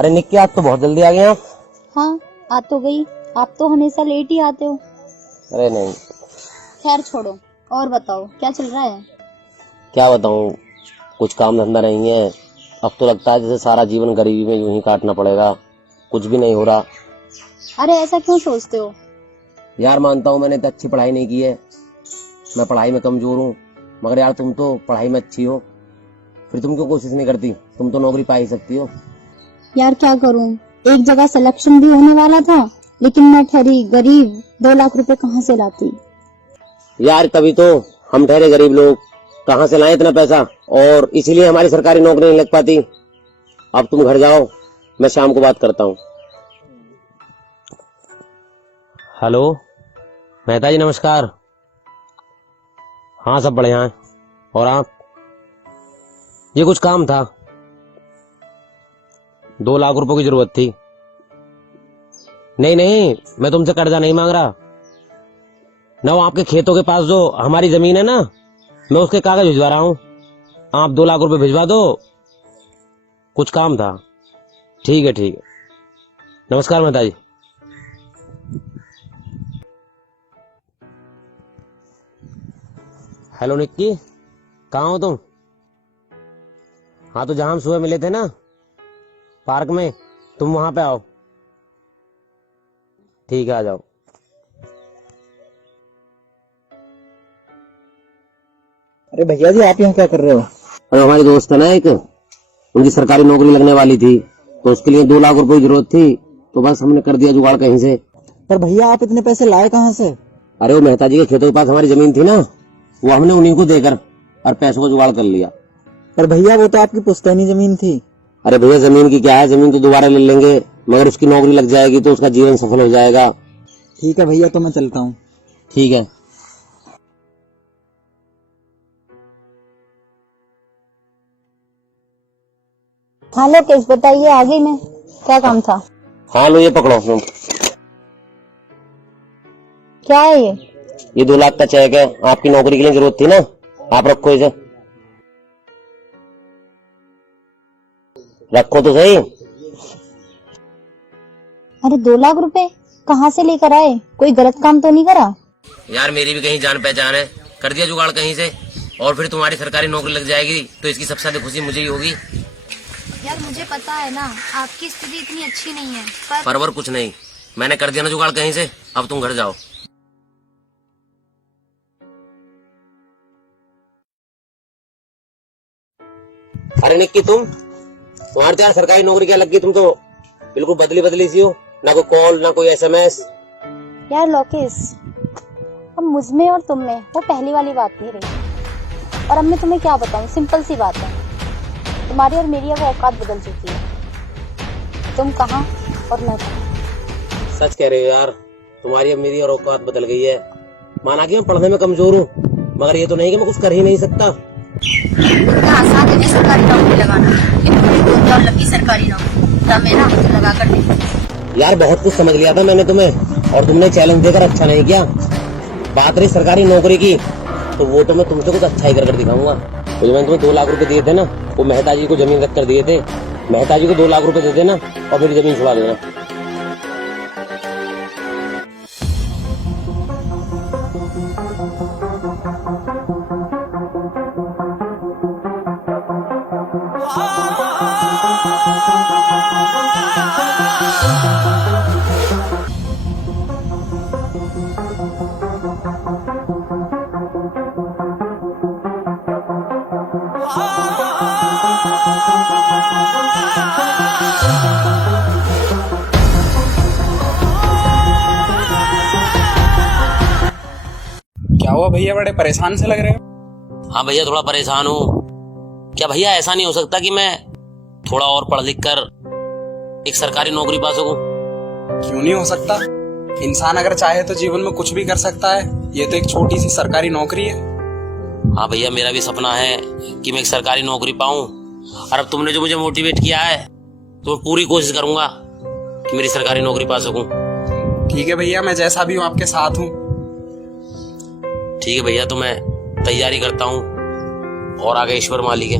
अरे निक्की, आज तो बहुत जल्दी आ गए आप। हाँ, आ तो गई। आप तो हमेशा लेट ही आते हो। अरे नहीं, खैर छोड़ो, और बताओ क्या चल रहा है। क्या बताऊं, कुछ काम धंधा नहीं है। अब तो लगता है जैसे सारा जीवन गरीबी में यूं ही काटना पड़ेगा। कुछ भी नहीं हो रहा। अरे ऐसा क्यों सोचते हो। यार मानता हूं मैंने तो अच्छी पढ़ाई नहीं की है, मैं पढ़ाई में कमजोर हूँ, मगर यार तुम तो पढ़ाई में अच्छी हो, फिर तुम क्यों कोशिश नहीं करती। तुम तो नौकरी पा ही सकती हो। यार क्या करूं, एक जगह सिलेक्शन भी होने वाला था, लेकिन मैं ठहरी गरीब 2 लाख रुपए कहाँ से लाती। यार तभी तो हम ठहरे गरीब लोग कहाँ से लाएं इतना पैसा, और इसीलिए हमारी सरकारी नौकरी नहीं लग पाती। अब तुम घर जाओ, मैं शाम को बात करता हूँ। हेलो मेहता जी, नमस्कार। हाँ सब बढ़िया है। और आप? ये कुछ काम था, 2 लाख रुपए की जरूरत थी। नहीं नहीं, मैं तुमसे कर्जा नहीं मांग रहा ना। वो आपके खेतों के पास जो हमारी जमीन है ना, मैं उसके कागज भिजवा रहा हूँ। आप 2 लाख रुपए भिजवा दो, कुछ काम था। ठीक है ठीक है, नमस्कार मेहता जी। हेलो निक्की, कहाँ हो तुम? हाँ तो जहां हम सुबह मिले थे ना पार्क में, तुम वहां पे आओ। ठीक है, आ जाओ। अरे भैया जी, आप यहाँ क्या कर रहे हो। अरे हमारे दोस्त है ना एक, उनकी सरकारी नौकरी लगने वाली थी, तो उसके लिए 2 लाख रुपए की जरूरत थी, तो बस हमने कर दिया जुगाड़ कहीं से। पर भैया आप इतने पैसे लाए कहाँ से। अरे वो मेहता जी के खेतों के पास हमारी जमीन थी ना, वो हमने उन्हीं को देकर और पैसों को जुगाड़ कर लिया। पर भैया वो तो आपकी पुश्तैनी जमीन थी। अरे भैया जमीन की क्या है, जमीन तो दोबारा ले लेंगे, मगर उसकी नौकरी लग जाएगी तो उसका जीवन सफल हो जाएगा। ठीक है भैया, तो मैं चलता हूँ। ठीक है। हाँ लोकेश बताइए, आ गई मैं। क्या काम था। हाँ लो ये पकड़ो तुम। क्या है ये 2 लाख का चेक है, आपकी नौकरी के लिए जरूरत थी ना, आप रखो इसे। रखो तो सही। अरे 2 लाख रुपए कहाँ से लेकर आए, कोई गलत काम तो नहीं करा। यार मेरी भी कहीं जान पहचान है, कर दिया जुगाड़ कहीं से, और फिर तुम्हारी सरकारी नौकरी लग जाएगी तो इसकी सबसे ज्यादा खुशी मुझे ही होगी। यार मुझे पता है ना, आपकी स्थिति इतनी अच्छी नहीं है, परवर कुछ नहीं, मैंने कर दिया ना जुगाड़ कहीं से। अब तुम घर जाओ। अरे निक्की, तुम्हारे तो यार सरकारी नौकरी क्या लग गई, तुम तो बिल्कुल बदली बदली सी हो, ना कोई कॉल ना कोई SMS। यार लोकेश, अब मुझमें और तुम में वो पहली वाली बात नहीं रही। और अब मैं तुम्हें क्या बताऊं, सिंपल सी बात है, तुम्हारी और मेरी अब औकात बदल चुकी है। तुम कहाँ और मैं कहाँ। सच कह रहे हो यार, तुम्हारी अब मेरी और औकात बदल गई है। माना कि मैं पढ़ने में कमजोर हूँ, मगर ये तो नहीं कि मैं कुछ कर ही नहीं सकता। उनका आसान है सरकारी नौकरी लगाना, लेकिन लंबी सरकारी नौकरी तब है ना, लगा कर देखी। यार बहुत कुछ समझ लिया था मैंने तुम्हें, और तुमने चैलेंज देकर अच्छा नहीं किया। बात रही सरकारी नौकरी की, तो वो तो मैं तुमसे कुछ अच्छा ही कर दिखाऊंगा। तो जो मैंने तुम्हें 2 लाख रुपए दिए थे ना, वो मेहता जी को जमीन रख कर दिए थे। मेहता जी को 2 लाख रुपए दे देना और फिर जमीन छुड़ा देना। क्या हुआ भैया, बड़े परेशान से लग रहे हो। हाँ भैया, थोड़ा परेशान हूँ। क्या भैया ऐसा नहीं हो सकता कि मैं थोड़ा और पढ़ लिख कर एक सरकारी नौकरी पा सकूं? क्यों नहीं हो सकता, इंसान अगर चाहे तो जीवन में कुछ भी कर सकता है। ये तो एक छोटी सी सरकारी नौकरी है। हाँ भैया, मेरा भी सपना है कि मैं एक सरकारी नौकरी पाऊं, और अब तुमने जो मुझे मोटिवेट किया है तो मैं पूरी कोशिश करूंगा कि मेरी सरकारी नौकरी पा सकूं। ठीक है भैया, मैं जैसा भी हूँ आपके साथ हूँ। ठीक है भैया, तो मैं तैयारी करता हूँ और आगे ईश्वर मालिक है।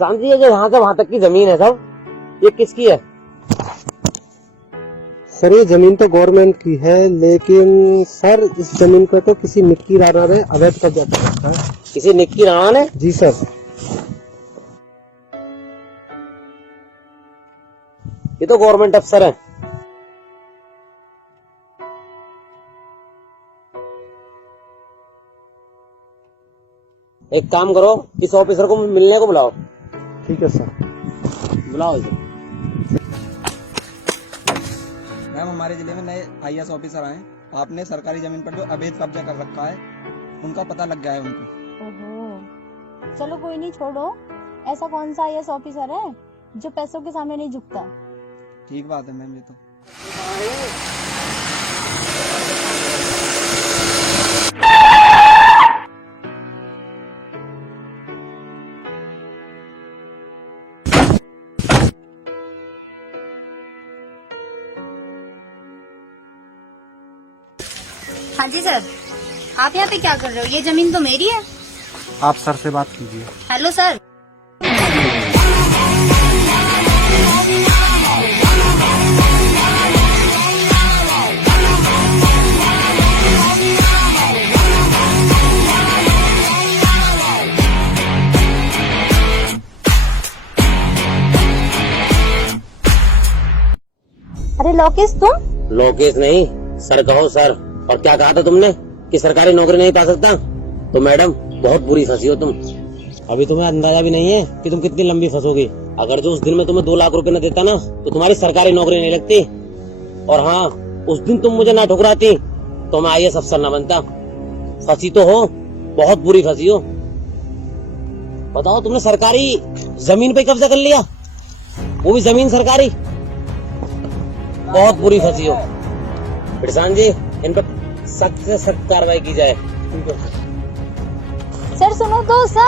प्रशांत जी, ये जो यहाँ से वहां तक की जमीन है सब, ये किसकी है? सर ये जमीन तो गवर्नमेंट की है, लेकिन सर इस जमीन पर तो किसी निक्की राणा ने अवैध कब्जा कर रखा है। किसी निक्की राणा ने? जी सर। ये तो गवर्नमेंट अफसर है। एक काम करो, इस ऑफिसर को मिलने को बुलाओ। ठीक है सर। बुलाओ इसे। मैम हमारे जिले में नए आईएएस ऑफिसर आए, आपने सरकारी जमीन पर जो अवैध कब्जा कर रखा है उनका पता लग गया है उनको। ओहो, चलो कोई नहीं, छोड़ो। ऐसा कौन सा आईएएस ऑफिसर है जो पैसों के सामने नहीं झुकता? ठीक बात है मैम, ये तो। हाँ जी सर, आप यहाँ पे क्या कर रहे हो? ये जमीन तो मेरी है। आप सर से बात कीजिए। Hello sir. अरे लोकेश, तुम? लोकेश नहीं, सर कहो सर। और क्या कहा था तुमने कि सरकारी नौकरी नहीं पा सकता? तो मैडम बहुत बुरी फंसी हो तुम। अभी तुम्हें अंदाजा भी नहीं है कि तुम कितनी लंबी फंसोगी। अगर जो उस दिन में तुम्हें 2 लाख रुपए न देता ना, तो तुम्हारी सरकारी नौकरी नहीं लगती। और हाँ, उस दिन तुम मुझे ना ठुकराती तो मैं आईएएस अफसर न बनता। फंसी तो हो, बहुत बुरी फंसी हो। बताओ, तुमने सरकारी जमीन पे कब्जा कर लिया, वो भी जमीन सरकारी। बहुत बुरी फंसी हो। प्रशांत जी, इन पर सख्त से सख्त कार्रवाई की जाए। सर सुनो तो सर।